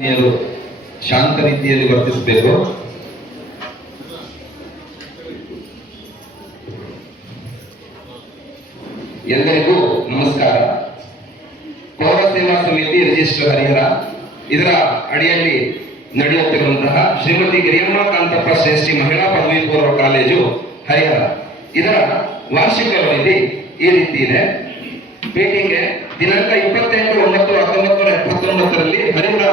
ನೀರು ಶಾಂತ ರೀತಿಯಲ್ಲಿ ವರ್ತಿಸಬೇಕು. ಎಲ್ಲರಿಗೂ ನಮಸ್ಕಾರ. ಪೌರ ಸೇವಾ ಸಮಿತಿ ರಿಜಿಸ್ಟರ್ ಹರಿಹರ ಇದರ ಅಡಿಯಲ್ಲಿ ನಡೆಯುತ್ತಿರುವಂತಹ ಶ್ರೀಮತಿ ಗಿರಿಯಮ್ಮ ಕಾಂತಪ್ಪ ಶ್ರೇಷ್ಠಿ ಮಹಿಳಾ ಪದವಿ ಪೂರ್ವ ಕಾಲೇಜು ಹರಿಹರ ಇದರ ವಾರ್ಷಿಕ ವರದಿ ಈ ರೀತಿ ಇದೆ. ಪೇಟಿಕೆ ದಿನಾಂಕ 28/9/1979ರಲ್ಲಿ ಹರಿಹರ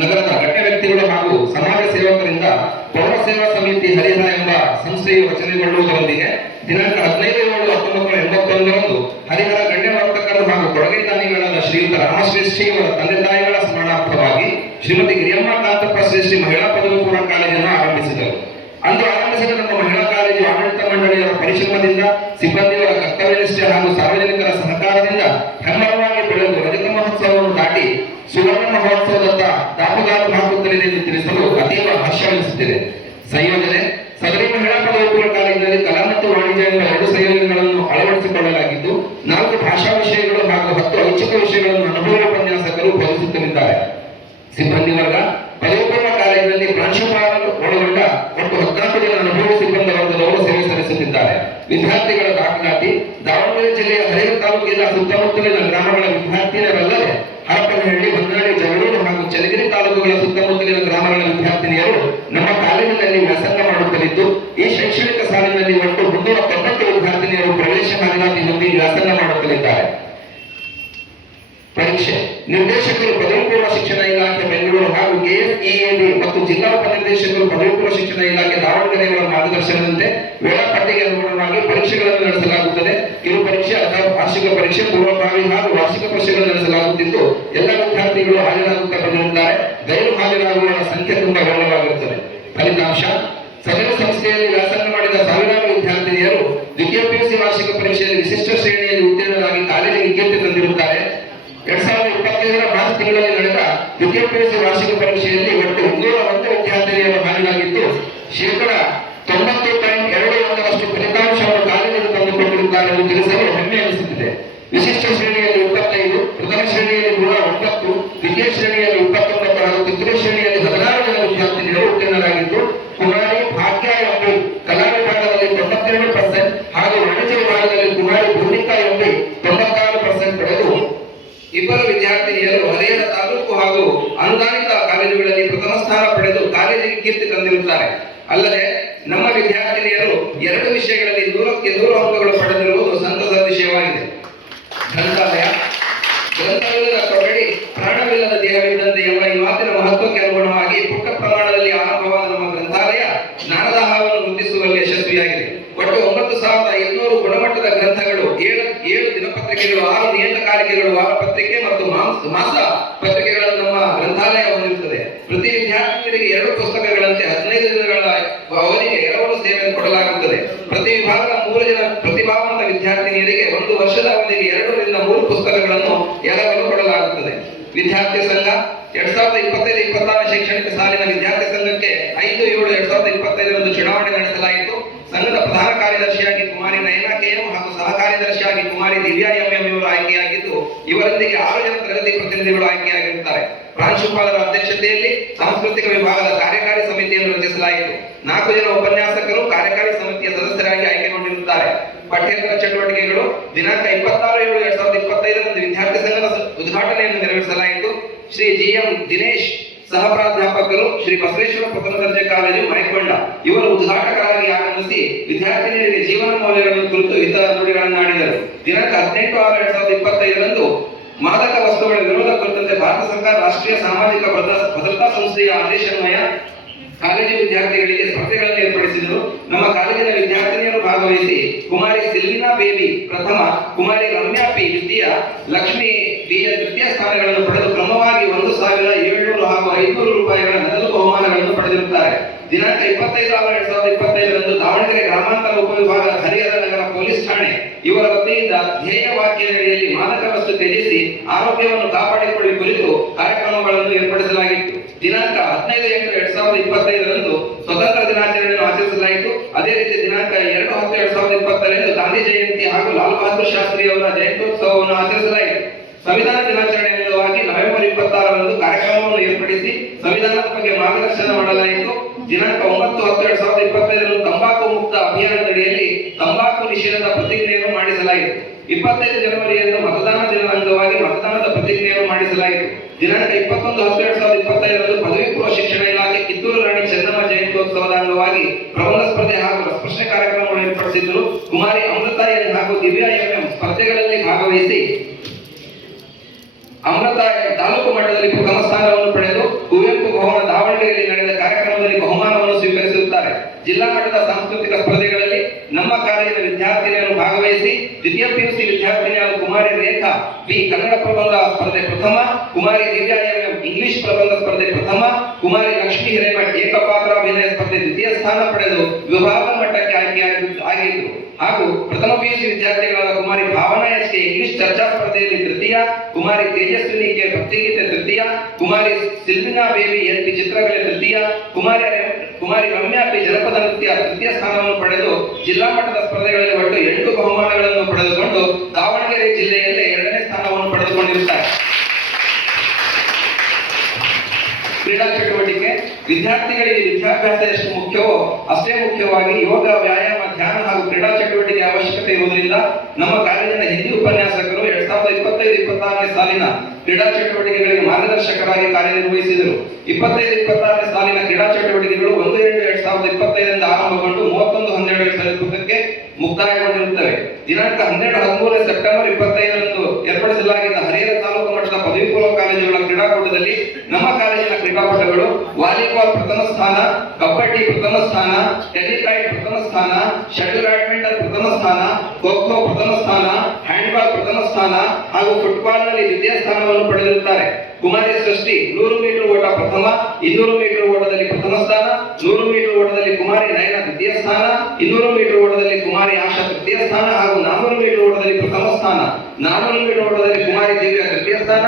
ನಗರದ ಗಣ್ಯ ವ್ಯಕ್ತಿಗಳು ಹಾಗೂ ಸಮಾಜ ಸೇವಕರಿಂದ ಪೌರ ಸೇವಾ ಸಮಿತಿ ಹರಿಹರ ಎಂಬ ಸಂಸ್ಥೆಯು ರಚನೆಗೊಳ್ಳುವುದರೊಂದಿಗೆ ದಿನಾಂಕ 15/7/1981ರಂದು ಹರಿಹರ ಗಣ್ಯ ವರ್ತಕರು ಹಾಗೂ ಕೊಡುಗೈ ದಾನಿಗಳಾದ ಶ್ರೀಯುತ ರಾಮಶ್ರೇಷ್ಠಿ ಅವರ ತಂದೆ ತಾಯಿಗಳ ಸ್ಮರಣಾರ್ಥವಾಗಿ ಶ್ರೀಮತಿ ಗಿರಿಯಮ್ಮ ಕಾಂತಪ್ಪ ಶ್ರೇಷ್ಠಿ ಮಹಿಳಾ ಪದವಿ ಪೂರ್ವ ಕಾಲೇಜನ್ನು ಆರಂಭಿಸಿದರು. ಅಂದು ಆರಂಭಿಸಿದ ನಮ್ಮ ಮಹಿಳಾ ಕಾಲೇಜು ಆಡಳಿತ ಮಂಡಳಿಯವರ ಪರಿಶ್ರಮದಿಂದ, ಸಿಬ್ಬಂದಿಯವರ ಕರ್ತವ್ಯನಿಷ್ಠೆ ಹಾಗೂ ಸಾರ್ವಜನಿಕರ ಸಹಕಾರದಿಂದ ಹೆಮ್ಮರವಾಗಿ ಬೆಳೆದು ರಜತ ಮಹೋತ್ಸವವನ್ನು ದಾಟಿ ಸುವರ್ಣ ಮಹೋತ್ಸವದತ್ತ ದಾಪುಗಾಲು ಹಾಕುತ್ತಲಿದೆ ಎಂದು ತಿಳಿಸಲು ಅತೀವ ಹರ್ಷವೆನಿಸುತ್ತಿದೆ. ಸಂಯೋಜನೆ: ಸದರಿ ಮಹಿಳಾ ಪದವಿ ಪೂರ್ವ ಕಾಲೇಜಿನಲ್ಲಿ ಕಲಾ ಮತ್ತು ವಾಣಿಜ್ಯ ಎಂಬ 2 ಸಂಯೋಜನೆಗಳನ್ನು ಅಳವಡಿಸಿಕೊಳ್ಳಲಾಗಿದ್ದು 4 ಭಾಷಾ ವಿಷಯಗಳು ಹಾಗೂ 10 ಐಚ್ಛಿಕ ವಿಷಯಗಳನ್ನು ಅನುಭವ ಉಪನ್ಯಾಸಕರು ಬೋಧಿಸುತ್ತಲಿದ್ದಾರೆ. ಸಿಬ್ಬಂದಿ ವರ್ಗ: ಪದವಿ ಪೂರ್ವ ಕಾಲೇಜಿನಲ್ಲಿ ಪ್ರಾಂಶುಪಾಲರು ಒಳಗೊಂಡ ಒಟ್ಟು 14 ಜನ ಅನುಭವ ಸಿಬ್ಬಂದಿ ವರ್ಗದವರು ಸೇವೆ ಸಲ್ಲಿಸುತ್ತಿದ್ದಾರೆ. ವಿದ್ಯಾರ್ಥಿಗಳ ದಾಖಲಾತಿ: ದಾವಣಗೆರೆ ಜಿಲ್ಲೆಯ ಹರಿಹರ ತಾಲೂಕಿನ ಸುತ್ತಮುತ್ತಲಿನ ಗ್ರಾಮಗಳ ವಿದ್ಯಾರ್ಥಿನಿಯರಲ್ಲದೆ ಹರಪನಹಳ್ಳಿ, ಹೊನ್ನಾಳಿ, ಜಗಳೂರು ಹಾಗೂ ಚನ್ನಗಿರಿ ತಾಲೂಕುಗಳ ಸುತ್ತಮುತ್ತಲಿನ ಗ್ರಾಮಗಳ ವಿದ್ಯಾರ್ಥಿನಿಯರು ನಮ್ಮ ಕಾಲೇಜಿನಲ್ಲಿ ವ್ಯಾಸಂಗ ಮಾಡುತ್ತಲಿದ್ದು, ಈ ಶೈಕ್ಷಣಿಕ ಸಾಲಿನಲ್ಲಿ ಒಟ್ಟು 390 ವಿದ್ಯಾರ್ಥಿನಿಯರು ಪ್ರವೇಶ ಹಾಜರಾತಿ ಹೊಂದಿ ವ್ಯಾಸಂಗ ಮಾಡುತ್ತಲಿದ್ದಾರೆ. ಪರೀಕ್ಷೆ: ನಿರ್ದೇಶಕರು ಪದವಿ ಪೂರ್ವ ಶಿಕ್ಷಣ ಇಲಾಖೆ ಬೆಂಗಳೂರು ಹಾಗೂ ಕೆಎಸ್ಇಎಡಿ ಮತ್ತು ಜಿಲ್ಲಾ ಉಪನಿರ್ದೇಶಕರು ಪದವಿ ಪೂರ್ವ ಶಿಕ್ಷಣ ಇಲಾಖೆ ದಾವಣಗೆರೆಯವರ ಮಾರ್ಗದರ್ಶನದಂತೆ ವೇಳಾಪಟ್ಟಿಗೆ ಅನುಗುಣವಾಗಿ ಪರೀಕ್ಷೆಗಳನ್ನು ನಡೆಸಲಾಗುತ್ತದೆ. ಕಿರು ಪರೀಕ್ಷೆ ಅಥವಾ ವಾರ್ಷಿಕ ಪರೀಕ್ಷೆ, ಪೂರ್ವಭಾವಿ ಹಾಗೂ ವಾರ್ಷಿಕ ಪರೀಕ್ಷೆಗಳನ್ನು ನಡೆಸಲಾಗುತ್ತಿದ್ದು ಎಲ್ಲ ವಿದ್ಯಾರ್ಥಿಗಳು ಹಾಜರಾಗುತ್ತಾ ಬಂದಿರುತ್ತಾರೆ. ಗೈರು ಹಾಜರಾಗುವವರ ಸಂಖ್ಯೆ ತುಂಬಾ ವಿರಳವಾಗಿರುತ್ತದೆ. ಫಲಿತಾಂಶ: ಸದರಿ ಸಂಸ್ಥೆಯಲ್ಲಿ ವ್ಯಾಸಂಗ ಮಾಡಿದ ಸಾವಿರಾರು ವಿದ್ಯಾರ್ಥಿನಿಯರು ದ್ವಿತೀಯ ಪಿಯುಸಿ ವಾರ್ಷಿಕ ಪರೀಕ್ಷೆಯಲ್ಲಿ ವಿಶಿಷ್ಟ ಶ್ರೇಣಿಯಲ್ಲಿ ಉತ್ತೀರ್ಣರಾಗಿ ಕಾಲೇಜಿಗೆ ಕೀರ್ತಿ ತಂದಿರುತ್ತಾರೆ. 2025ರ ಮಾರ್ಚ್ ತಿಂಗಳಲ್ಲಿ ನಡೆದ ದ್ವಿತೀಯ ಪಿಯುಸಿ ವಾರ್ಷಿಕ ಪರೀಕ್ಷೆಯಲ್ಲಿ ಒಟ್ಟು 301 ವಿದ್ಯಾರ್ಥಿನಿಯರು ಹಾಜರಾಗಿದ್ದು ಶೇಕಡ 90.21% ಫಲಿತಾಂಶವನ್ನು ಕಾಲೇಜಿಗೆ ತಂದುಕೊಟ್ಟಿರುತ್ತಾರೆ ಎಂದು ತಿಳಿಸಲು ಹೆಮ್ಮೆ ಅನಿಸುತ್ತಿದೆ. ವಿಶಿಷ್ಟ ಶ್ರೇಣಿಯಲ್ಲಿ 25, ಪ್ರಥಮ ಶ್ರೇಣಿಯಲ್ಲಿ 109, ದ್ವಿತೀಯ ಶ್ರೇಣಿಯಲ್ಲಿ 29 ಹಾಗೂ ತೃತೀಯ ಶ್ರೇಣಿಯಲ್ಲಿ 16 ಜನ ವಿದ್ಯಾರ್ಥಿನಿಯರು ಉತ್ತೀರ್ಣರಾಗಿದ್ದು, ಕುಮಾರಿ ಭಾಗ್ಯ ಎಂಬಿ ಕಲಾ ವಿಭಾಗದಲ್ಲಿ 92% ಹಾಗೂ ವಾಣಿಜ್ಯ ವಿಭಾಗದಲ್ಲಿ ಕುಮಾರಿ ಭೂಮಿಕಾ ಎಂಬಿ 96% ಪಡೆದು ಇಬ್ಬರು ವಿದ್ಯಾರ್ಥಿನಿಯರು ಹರಿಹರ ತಾಲೂಕು ಹಾಗೂ ಅನುದಾನಿತ ಕಾಲೇಜುಗಳಲ್ಲಿ ಪ್ರಥಮ ಸ್ಥಾನ ಪಡೆದು ಕಾಲೇಜಿಗೆ ಕೀರ್ತಿ ತಂದಿರುತ್ತಾರೆ. ಅಲ್ಲದೆ ನಮ್ಮ ವಿದ್ಯಾರ್ಥಿನಿಯರು 2 ವಿಷಯಗಳಲ್ಲಿ 100ಕ್ಕೆ 100 ಅಂಕಗಳು ಪಡೆದಿರುವುದು ಸಂತಸದ ವಿಷಯವಾಗಿದೆ. ಗ್ರಂಥವಿಲ್ಲದ ಕೊಠಡಿ ಪ್ರಾಣವಿಲ್ಲದ ದೇಹವಿದ್ದಂತೆ ಎಂಬ ಈ ಮಾತಿನ ಮಹತ್ವಕ್ಕೆ ಅನುಗುಣವಾಗಿ ಪುಟ್ಟ ಪ್ರಮಾಣದಲ್ಲಿ ಆರಂಭವಾದ ನಮ್ಮ ಗ್ರಂಥಾಲಯ ಜ್ಞಾನದಾಹವನ್ನು ವೃದ್ಧಿಸುವಲ್ಲಿ ಯಶಸ್ವಿಯಾಗಿದೆ. ಒಟ್ಟು 9,500 ಗುಣಮಟ್ಟದ ಗ್ರಂಥಗಳು, 7 ದಿನಪತ್ರಿಕೆಗಳು, 6 ನಿಯತಕಾಲಿಕೆಗಳು, ವಾರಪತ್ರಿಕೆ ಮತ್ತು ಮಾಸ ಪತ್ರಿಕೆಗಳನ್ನು ನಮ್ಮ ಗ್ರಂಥಾಲಯ ಹೊಂದಿರುತ್ತದೆ. ಪ್ರತಿ ವಿದ್ಯಾರ್ಥಿಗಳಿಗೆ 2 ಪುಸ್ತಕಗಳಂತೆ 15 ದಿನಗಳ ಅವಧಿಗೆ ಎರವಲು ಸೇವೆಯನ್ನು ಕೊಡಲಾಗುತ್ತದೆ. ಪ್ರತಿ ವಿಭಾಗದ 3 ಜನ ಪ್ರತಿಭಾವಂತ ವಿದ್ಯಾರ್ಥಿನಿಯರಿಗೆ 1 ವರ್ಷದ ಅವಧಿಗೆ 2 ರಿಂದ 3 ಪುಸ್ತಕಗಳನ್ನು ಎರವಲು ಕೊಡಲಾಗುತ್ತದೆ. ವಿದ್ಯಾರ್ಥಿ ಸಂಘ: 2025-26 ಶೈಕ್ಷಣಿಕ ಸಾಲಿನ ವಿದ್ಯಾರ್ಥಿ ಸಂಘಕ್ಕೆ 5/7/2025ರಂದು ಚುನಾವಣೆ ನಡೆಸಲಾಯಿತು. ಸಂಘದ ಪ್ರಧಾನ ಕಾರ್ಯದರ್ಶಿಯಾಗಿ ಕುಮಾರಿ ನಯನಾ ಕೆಎಂ ಹಾಗೂ ಸಹ ಕಾರ್ಯದರ್ಶಿಯಾಗಿ ಕುಮಾರಿ ದಿವ್ಯಾ ಎಂಎಂ ಇವರು ಆಯ್ಕೆಯಾಗಿದ್ದು, ಇವರೊಂದಿಗೆ 6 ಜನ ತರಗತಿ ಪ್ರತಿನಿಧಿಗಳು ಆಯ್ಕೆಯಾಗಿರುತ್ತಾರೆ. ಪ್ರಾಂಶುಪಾಲರ ಅಧ್ಯಕ್ಷತೆಯಲ್ಲಿ ಸಾಂಸ್ಕೃತಿಕ ವಿಭಾಗದ ಕಾರ್ಯಕಾರಿ ಸಮಿತಿಯನ್ನು ರಚಿಸಲಾಯಿತು. 4 ಜನ ಉಪನ್ಯಾಸಕರು ಕಾರ್ಯಕಾರಿ ಸಮಿತಿಯ ಸದಸ್ಯರಾಗಿ ಆಯ್ಕೆಗೊಂಡಿರುತ್ತಾರೆ. ಪಠ್ಯೇತರ ಚಟುವಟಿಕೆಗಳು: ದಿನಾಂಕ 26/7/2025ರಂದು ವಿದ್ಯಾರ್ಥಿ ಸಂಘದ ಉದ್ಘಾಟನೆಯನ್ನು ನೆರವೇರಿಸಲಾಯಿತು. ಶ್ರೀ ಜಿಎಂ ದಿನೇಶ್ ಸಹ ಪ್ರಾಧ್ಯಾಪಕರು, ಶ್ರೀ ಬಸವೇಶ್ವರ ಪ್ರಥಮ ದರ್ಜೆ ಕಾಲೇಜು ಮೈಕೊಂಡ ಇವರು ಉದ್ಘಾಟಕರಾಗಿ ಆಗಮಿಸಿ ವಿದ್ಯಾರ್ಥಿನಿಯರಿಗೆ ಜೀವನ ಮೌಲ್ಯಗಳನ್ನು ಕುರಿತು ಹಿತ ನುಡಿಗಳನ್ನಾಡಿದರು. ದಿನಾಂಕ 18/6/2025ರಂದು ಮಾದಕ ವಸ್ತುಗಳ ವಿರೋಧ ಕುರಿತಂತೆ ಭಾರತ ಸರ್ಕಾರ ರಾಷ್ಟ್ರೀಯ ಸಾಮಾಜಿಕ ಭದ್ರತಾ ಸಂಸ್ಥೆಯ ಆದೇಶನ್ವಯ ಕಾಲೇಜು ವಿದ್ಯಾರ್ಥಿಗಳಿಗೆ ಸ್ಪರ್ಧೆಗಳನ್ನು ಏರ್ಪಡಿಸಿದರು. ನಮ್ಮ ಕಾಲೇಜಿನ ವಿದ್ಯಾರ್ಥಿನಿಯರು ಭಾಗವಹಿಸಿ ಕುಮಾರಿ ಸಿಲ್ವಿನಾ ಬೇಬಿ ಪ್ರಥಮ, ಕುಮಾರಿ ರಮ್ಯಾ ಪಿ ದ್ವಿತೀಯ, ಲಕ್ಷ್ಮಿ ಬಿ ತೃತೀಯ ಸ್ಥಾನಗಳನ್ನು ಪಡೆದು ಕ್ರಮವಾಗಿ 1,700 ಹಾಗೂ 500 ರೂಪಾಯಿಗಳ ನಗದು ಬಹುಮಾನಗಳನ್ನು ಪಡೆದಿರುತ್ತಾರೆ. ದಿನಾಂಕ 25/6/2025ರಂದು ದಾವಣಗೆರೆ ಗ್ರಾಮಾಂತರ ಉಪವಿಭಾಗದ ಹರಿಹರ ನಗರ ಪೊಲೀಸ್ ಠಾಣೆ ಇವರ ವತಿಯಿಂದ ಧ್ಯೇಯ ವಾಕ್ಯದಡಿಯಲ್ಲಿ ಮಾದಕ ವಸ್ತು ತ್ಯಜಿಸಿ ಆರೋಗ್ಯವನ್ನು ಕಾಪಾಡಿಕೊಳ್ಳಿ ಕುರಿತು ಕಾರ್ಯಕ್ರಮಗಳನ್ನು ಏರ್ಪಡಿಸಲಾಗಿತ್ತು. ದಿನಾಂಕ 15/8/2025ರಂದು ಸ್ವತಂತ್ರ ದಿನಾಚರಣೆಯನ್ನು ಆಚರಿಸಲಾಯಿತು. ಅದೇ ರೀತಿ ದಿನಾಂಕ 2/10/2020ರಂದು ಗಾಂಧಿ ಜಯಂತಿ ಹಾಗೂ ಲಾಲ್ ಬಹದ್ದೂರ್ ಶಾಸ್ತ್ರಿ ಅವರ ಜಯಂತ್ಯೋತ್ಸವವನ್ನು ಆಚರಿಸಲಾಯಿತು. ಸಂವಿಧಾನ ದಿನಾಚರಣೆ ಅಂಗವಾಗಿ ನವೆಂಬರ್ 26ರಂದು ಕಾರ್ಯಕ್ರಮವನ್ನು ಏರ್ಪಡಿಸಿ ಸಂವಿಧಾನದ ಬಗ್ಗೆ ಮಾರ್ಗದರ್ಶನ ಮಾಡಲಾಯಿತು. ದಿನಾಂಕ 9/10/2025ರಂದು ತಂಬಾಕು ಮುಕ್ತ ಅಭಿಯಾನದಡಿಯಲ್ಲಿ ತಂಬಾಕು ನಿಷೇಧದ ಪ್ರತಿಜ್ಞೆಯನ್ನು ಮಾಡಿಸಲಾಯಿತು. 25 ಜನವರಿಯಂದು ಮತದಾನ ದಿನದ ಅಂಗವಾಗಿ ಮತದಾನದ ಪ್ರತಿಜ್ಞೆಯನ್ನು ಮಾಡಿಸಲಾಯಿತು. ದಿನಾಂಕ 21/10/2025ರಂದು ಪದವಿ ಪೂರ್ವ ಶಿಕ್ಷಣ ಇಲಾಖೆ ಕಿತ್ತೂರು ರಾಣಿ ಚೆನ್ನಮ್ಮ ಜಯಂತ್ಯೋತ್ಸವದ ಅಂಗವಾಗಿ ಪ್ರಬಂಧ ಸ್ಪರ್ಧೆ ಹಾಗೂ ರಸಪ್ರಶ್ನೆ ಕಾರ್ಯಕ್ರಮವನ್ನು ಏರ್ಪಡಿಸಿದ್ದರು. ಕುಮಾರಿ ಅಮೃತ ಎನ್ ಹಾಗೂ ದಿವ್ಯಾ ಎಂ ಸ್ಪರ್ಧೆಗಳಲ್ಲಿ ಭಾಗವಹಿಸಿ ಅಮೃತ ತಾಲೂಕು ಮಟ್ಟದಲ್ಲಿ ಪ್ರಥಮ ಸ್ಥಾನವನ್ನು ಪಡೆದು ಕುವೆಂಪು ಭವನ ದಾವಣಗೆರೆಯಲ್ಲಿ ನಡೆದ ಕಾರ್ಯಕ್ರಮದಲ್ಲಿ ಬಹುಮಾನವನ್ನು ಸ್ವೀಕರಿಸಿರುತ್ತಾರೆ. ಜಿಲ್ಲಾ ಮಟ್ಟದ ಸಾಂಸ್ಕೃತಿಕ ಸ್ಪರ್ಧೆಗಳಲ್ಲಿ ನಮ್ಮ ಕಾಲೇಜಿನ ವಿದ್ಯಾರ್ಥಿನಿಯರು ಭಾಗವಹಿಸಿ ದ್ವಿತೀಯ ಪಿಯುಸಿ ವಿದ್ಯಾರ್ಥಿನಿಯಾದ ಕುಮಾರಿ ರೇಖಾ ಬಿ ಕನ್ನಡ ಪ್ರಬಂಧ ಸ್ಪರ್ಧೆ ಪ್ರಥಮ, ಕುಮಾರಿ ದಿವ್ಯಾ ಎಂ ಇಂಗ್ಲಿಷ್ ಪ್ರಬಂಧ ಸ್ಪರ್ಧೆ ಪ್ರಥಮ, ಕುಮಾರಿ ಲಕ್ಷ್ಮೀ ಹಿರೇಮಠ್ ಏಕಪಾತ್ರಾಭಿನಯ ಸ್ಪರ್ಧೆ ದ್ವಿತೀಯ ಸ್ಥಾನ ಪಡೆದು ವಿಭಾಗ ಮಟ್ಟಕ್ಕೆ ಆಯ್ಕೆಯಾಗಿದ್ದರು. ಹಾಗೂ ಪ್ರಥಮ ಪಿಯುಸಿ ವಿದ್ಯಾರ್ಥಿಗಳಾದ ಕುಮಾರಿ ಭಾವನಾ ಎಸ್ ಕೆ ಇಂಗ್ಲಿಷ್ ಚರ್ಚಾ ಸ್ಪರ್ಧೆಯಲ್ಲಿ ತೃತೀಯ, ಕುಮಾರಿ ತೇಜಸ್ವಿನಿ ಕೆ ಭಕ್ತಿಗೀತೆ ತೃತೀಯ, ಕುಮಾರಿ ಸಿಲ್ವಿನಾ ಬೇಬಿ ಎನ್ ಪಿ ಚಿತ್ರಕಲೆ ತೃತೀಯ, ಕುಮಾರಿ ರಮ್ಯಾ ಪಿ ಜನಪದ ನೃತ್ಯ ತೃತೀಯ ಸ್ಥಾನವನ್ನು ಪಡೆದು ಜಿಲ್ಲಾ ಮಟ್ಟದ ಸ್ಪರ್ಧೆಗಳಲ್ಲಿ ಒಟ್ಟು 8 ಬಹುಮಾನಗಳನ್ನು ಪಡೆದುಕೊಂಡು ದಾವಣಗೆರೆ ಜಿಲ್ಲೆಯಲ್ಲೇ 2ನೇ ಸ್ಥಾನವನ್ನು ಪಡೆದುಕೊಂಡಿರುತ್ತಾರೆ. ಕ್ರೀಡಾ ಚಟುವಟಿಕೆ ವಿದ್ಯಾರ್ಥಿಗಳಿಗೆ ವಿದ್ಯಾಭ್ಯಾಸ ಎಷ್ಟು ಮುಖ್ಯವೋ ಅಷ್ಟೇ ಮುಖ್ಯವಾಗಿ ಯೋಗ, ವ್ಯಾಯಾಮ, ಧ್ಯಾನ ಹಾಗೂ ಕ್ರೀಡಾ ಚಟುವಟಿಕೆ ಅವಶ್ಯಕತೆ ಇರುವುದರಿಂದ ನಮ್ಮ ಕಾಲೇಜಿನ ಹಿಂದಿ ಉಪನ್ಯಾಸಕರು 2025-26ನೇ ಸಾಲಿನ ಕ್ರೀಡಾ ಚಟುವಟಿಕೆಗಳಿಗೆ ಮಾರ್ಗದರ್ಶಕರಾಗಿ ಕಾರ್ಯನಿರ್ವಹಿಸಿದರು. 25-26ನೇ ಸಾಲಿನ ಕ್ರೀಡಾ ಚಟುವಟಿಕೆಗಳು 1/2/2025ರಿಂದ ಆರಂಭಗೊಂಡು 31/12/2025ಕ್ಕೆ ಮುಕ್ತಾಯಗೊಂಡಿರುತ್ತವೆ. ದಿನಾಂಕ 12-13 ಸೆಪ್ಟೆಂಬರ್ 25ರಂದು ಏರ್ಪಡಿಸಲಾಗಿದ್ದ ಹರಿಹರ ತಾಲೂಕು ಮಟ್ಟದ ಪದವಿ ಪೂರ್ವ ಕಾಲೇಜುಗಳ ಕ್ರೀಡಾಕೂಟದಲ್ಲಿ ನಮ್ಮ ಕಾಲೇಜಿನ ಕ್ರೀಡಾಪಟುಗಳು ವಾಲಿಬಾಲ್ ಪ್ರಥಮ ಸ್ಥಾನ, ಕಬಡ್ಡಿ ಪ್ರಥಮ ಸ್ಥಾನ, ಟೆನಿಕೈಟ್ ಪ್ರಥಮ ಸ್ಥಾನ, ಶಟಲ್ ಬ್ಯಾಡ್ಮಿಂಟನ್ ಪ್ರಥಮ ಸ್ಥಾನ, ಖೋ ಖೋ ಪ್ರಥಮ ಸ್ಥಾನ, ಹ್ಯಾಂಡ್ಬಾಲ್ ಪ್ರಥಮ ಸ್ಥಾನ ಹಾಗೂ ಫುಟ್ಬಾಲ್ನಲ್ಲಿ ದ್ವಿತೀಯ ಸ್ಥಾನವನ್ನು ಪಡೆದಿರುತ್ತಾರೆ. ಕುಮಾರಿ ಸೃಷ್ಟಿ 100 ಮೀಟರ್ ಓಟ ಪ್ರಥಮ, 200 ಮೀಟರ್ ಓಟದಲ್ಲಿ ಪ್ರಥಮ ಸ್ಥಾನ, 100 ಮೀಟರ್ ಓಟದಲ್ಲಿ ಕುಮಾರಿ ನಯನ ದ್ವಿತೀಯ ಸ್ಥಾನ, 200 ಮೀಟರ್ ಓಟದಲ್ಲಿ ಕುಮಾರಿ ಆಶಾ ತೃತೀಯ ಸ್ಥಾನ ಹಾಗೂ 400 ಮೀಟರ್ ಓಟದಲ್ಲಿ ಪ್ರಥಮ ಸ್ಥಾನ, 400 ಮೀಟರ್ ಓಟದಲ್ಲಿ ಕುಮಾರಿ ದಿವ್ಯಾ ತೃತೀಯ ಸ್ಥಾನ,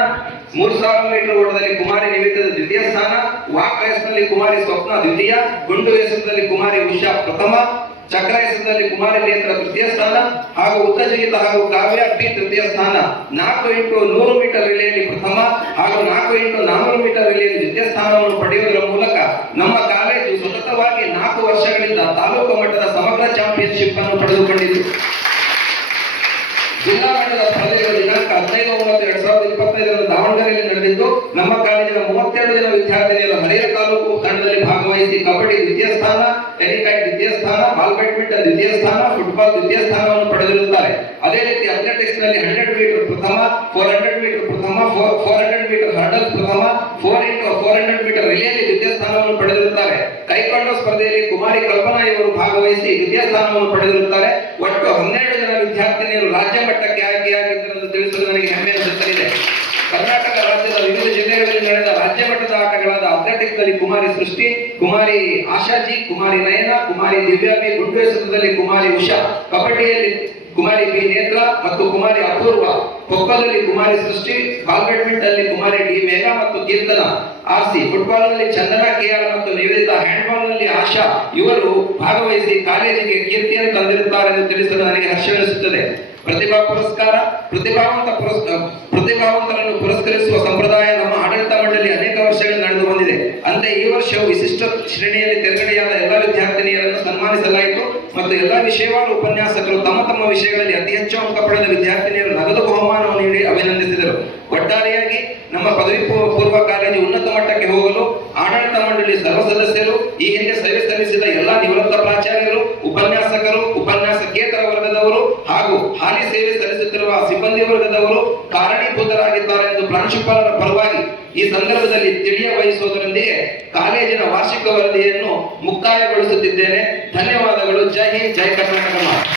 3000 ಮೀಟರ್ ಓಟದಲ್ಲಿ ಕುಮಾರಿ ನಿವೇದಿತ ದ್ವಿತೀಯ ಸ್ಥಾನ, ವಾಕ್ ರೇಸ್ನಲ್ಲಿ ಕುಮಾರಿ ಸ್ವಪ್ನ ದ್ವಿತೀಯ, ಗುಂಡು ಎಸೆತದಲ್ಲಿ ಕುಮಾರಿ ಉಷಾ ಪ್ರಥಮ, ಚಕ್ರ ಎಸೆತದಲ್ಲಿ ಕುಮಾರಿ ನೇತ್ರ ತೃತೀಯ ಸ್ಥಾನ ಹಾಗೂ ಉದ್ದ ಜಿಗಿತ ಹಾಗೂ ಕಾವ್ಯ ಪಿ ತೃತೀಯ ಸ್ಥಾನ, 4x100 ಮೀಟರ್ ರಿಲೇಯಲ್ಲಿ ಪ್ರಥಮ ಹಾಗೂ 4x400 ಮೀಟರ್ ರಿಲೇಯಲ್ಲಿ ದ್ವಿತೀಯ ಸ್ಥಾನವನ್ನು ಪಡೆಯುವುದರ ಮೂಲಕ ನಮ್ಮ ಕಾಲೇಜು ಸತತವಾಗಿ 4 ವರ್ಷಗಳಿಂದ ತಾಲೂಕು ಮಟ್ಟದ ಸಮಗ್ರ ಚಾಂಪಿಯನ್ಶಿಪ್ ಅನ್ನು ಪಡೆದುಕೊಂಡಿತು. ಜಿಲ್ಲಾ ಮಟ್ಟದ ಸ್ಪರ್ಧೆಗಳು ದಿನಾಂಕ 15/9/2025ರಂದು ದಾವಣಗೆರೆಯಲ್ಲಿ ನಡೆದಿದ್ದು ನಮ್ಮ ಕಾಲೇಜಿನ 32 ಜನ ವಿದ್ಯಾರ್ಥಿನಿಯರು ಹರಿಹರ ತಾಲೂಕು ತಂಡದಲ್ಲಿ ಭಾಗವಹಿಸಿ ಕಬಡ್ಡಿ ದ್ವಿತೀಯ ಸ್ಥಾನ, ಟೆನಿಕೈಟ್ ದ್ವಿತೀಯ ಸ್ಥಾನ, ಬಾಲ್ ಬ್ಯಾಡ್ಮಿಂಟನ್ ದ್ವಿತೀಯ ಸ್ಥಾನ, ಫುಟ್ಬಾಲ್ ದ್ವಿತೀಯ ಸ್ಥಾನವನ್ನು ಪಡೆದಿರುತ್ತಾರೆ. ಅದೇ ರೀತಿ ಅಥ್ಲೆಟಿಕ್ಸ್ ನಲ್ಲಿ 100 ಮೀಟರ್ ಪ್ರಥಮ, 400 ಮೀಟರ್ ಪ್ರಥಮ, 400 ಮೀಟರ್ ಹರ್ಡಲ್ ಪ್ರಥಮ, 4x400 ಮೀಟರ್ ರಿಲೇಯಲ್ಲಿ ದ್ವಿತೀಯ ಸ್ಥಾನವನ್ನು ಪಡೆದಿರುತ್ತಾರೆ. ಟೈಕ್ವಾಂಡೋ ಸ್ಪರ್ಧೆಯಲ್ಲಿ ಕುಮಾರಿ ಕಲ್ಪನಾ ಇವರು ಭಾಗವಹಿಸಿ ದ್ವಿತೀಯ ಸ್ಥಾನವನ್ನು ಪಡೆದಿರುತ್ತಾರೆ. ಒಟ್ಟು 12 ಜನ ವಿದ್ಯಾರ್ಥಿನಿಯರು ರಾಜ್ಯ ಮಟ್ಟಕ್ಕೆ ಆಯ್ಕೆಯಾಗಿದ್ದರೆಂದು ತಿಳಿಸಲು ನನಗೆ ಹೆಮ್ಮೆ ಅನಿಸುತ್ತದೆ. ಕರ್ನಾಟಕ ರಾಜ್ಯದ ವಿವಿಧ ಜಿಲ್ಲೆಗಳಲ್ಲಿ ನಡೆದ ರಾಜ್ಯ ಮಟ್ಟದ ಆಟಗಳಾದ ಅಥ್ಲೆಟಿಕ್ಸ್ ನಲ್ಲಿ ಕುಮಾರಿ ಸೃಷ್ಟಿ, ಕುಮಾರಿ ಆಶಾಜಿ, ಕುಮಾರಿ ನಯನ, ಕುಮಾರಿ ದಿವ್ಯಾ ಬಿ, ಗುಂಡು ಎಸೆತದಲ್ಲಿ ಕುಮಾರಿ ಉಷಾ, ಕಬಡ್ಡಿಯಲ್ಲಿ ಕುಮಾರಿ ಬಿ ನೇತ್ರ ಮತ್ತು ಕುಮಾರಿ ಅಪೂರ್ವ, ಖೋಖೋದಲ್ಲಿ ಕುಮಾರಿ ಸೃಷ್ಟಿ, ಬಾಲ್ ಬ್ಯಾಡ್ಮಿಂಟನ್ ನಲ್ಲಿ ಕುಮಾರಿ ಡಿ ಮೇಘಾ ಮತ್ತು ಕೀರ್ತನ ಆರ್ಸಿ, ಫುಟ್ಬಾಲ್ ನಲ್ಲಿ ಚಂದನಾ ಕೆಆರ್ ಮತ್ತು ನಿವೇದಿತಾ, ಹ್ಯಾಂಡ್ಬಾಲ್ ನಲ್ಲಿ ಆಶಾ ಇವರು ಭಾಗವಹಿಸಿ ಕಾಲೇಜಿಗೆ ಕೀರ್ತಿಯನ್ನು ತಂದಿರುತ್ತಾರೆ ಎಂದು ತಿಳಿಸಲು ನನಗೆ ಹರ್ಷವೆನಿಸುತ್ತದೆ. ಪ್ರತಿಭಾ ಪುರಸ್ಕಾರ ಪ್ರತಿಭಾವಂತರನ್ನು ಪುರಸ್ಕರಿಸುವ ಸಂಪ್ರದಾಯ ನಮ್ಮ ಆಡಳಿತ ಮಂಡಳಿ ಅನೇಕ ವರ್ಷಗಳು ನಡೆದು ಬಂದಿದೆ. ಅಂತೆ ಈ ವರ್ಷವು ವಿಶಿಷ್ಟ ಶ್ರೇಣಿಯಲ್ಲಿ ತೆರಗಡೆಯಾದ ಎಲ್ಲ ವಿದ್ಯಾರ್ಥಿನಿಯರನ್ನು ಸನ್ಮಾನಿಸಲಾಯಿತು ಮತ್ತು ಎಲ್ಲ ವಿಷಯವಾರು ಉಪನ್ಯಾಸಕರು ತಮ್ಮ ತಮ್ಮ ವಿಷಯಗಳಲ್ಲಿ ಅತಿ ಹೆಚ್ಚು ಅಂಕ ಪಡೆದ ವಿದ್ಯಾರ್ಥಿನಿಯರು ನಗದು ಬಹುಮಾನವನ್ನು ನೀಡಿ ಅಭಿನಂದಿಸಿದರು. ಒಟ್ಟಾರೆಯಾಗಿ ನಮ್ಮ ಪದವಿ ಪೂರ್ವ ಕಾಲೇಜು ಉನ್ನತ ಮಟ್ಟಕ್ಕೆ ಹೋಗಲು ಆಡಳಿತ ಮಂಡಳಿ ಸರ್ವ ಸದಸ್ಯರು, ಈ ಹಿಂದೆ ಸೇವೆ ಸಲ್ಲಿಸಿದ ಎಲ್ಲ ನಿವೃತ್ತ ಪ್ರಾಚಾರ್ಯರು, ಉಪನ್ಯಾಸಕರು, ಉಪನ್ಯಾಸಕೇತರ ವರ್ಗದವರು ಹಾಗೂ ಹಾಲಿ ಸೇವೆ ಸಲ್ಲಿಸುತ್ತಿರುವ ಸಿಬ್ಬಂದಿ ವರ್ಗದವರು ಕಾರಣೀಭೂತರಾಗಿದ್ದಾರೆ ಎಂದು ಪ್ರಾಂಶುಪಾಲರ ಪರವಾಗಿ ಈ ಸಂದರ್ಭದಲ್ಲಿ ತಿಳಿಯ ವಹಿಸುವುದರೊಂದಿಗೆ ಕಾಲೇಜಿನ ವಾರ್ಷಿಕ ವರದಿಯನ್ನು ಮುಕ್ತಾಯಗೊಳಿಸುತ್ತಿದ್ದೇನೆ. ಧನ್ಯವಾದಗಳು. ಜೈ ಹಿಂದ್, ಜೈ ಕರ್ನಾಟಕ.